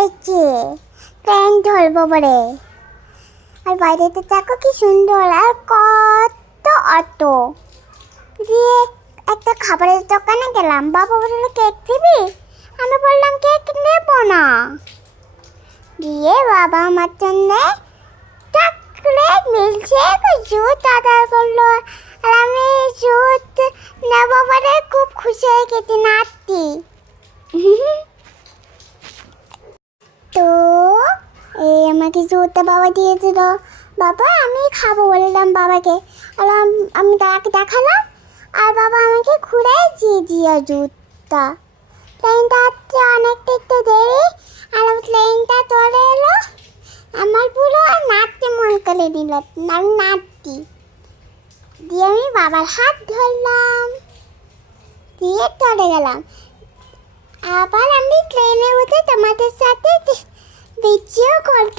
হয়েছে, ট্রেন ধরবো বলে। আর বাইরেতে দেখো কি সুন্দর, আর কত অটো। দিয়ে একটা খাবারের দোকানে গেলাম, বাবা বললো কেক দিবি, আমি বললাম কেক নেবো না। দিয়ে বাবা আমার জন্য চকলেট মিল্কশেক জুস অর্ডার করলো, আর আমি জুস নেবো বলে খুব খুশি হয়ে গেছি, নাচছি। তো এই আমাকে জুসটা বাবা দিয়েছিল, বাবা আমি খাবো বললাম বাবাকে, আর আমি তাকে দেখালাম, আর বাবা আমাকে ঘুরাই দিয়ে জুসটা। ট্রেনটা আসছে অনেকটা একটু দেরি, আর ট্রেনটা চলে এলো, আমার পুরো নাচতে মন করে দিল, আমি নাচছি। দিয়ে আমি বাবার হাত ধরলাম, দিয়ে চলে গেলাম। আবার আমি ট্রেনে উঠে তোমাদের সাথে ভিডিও গল্প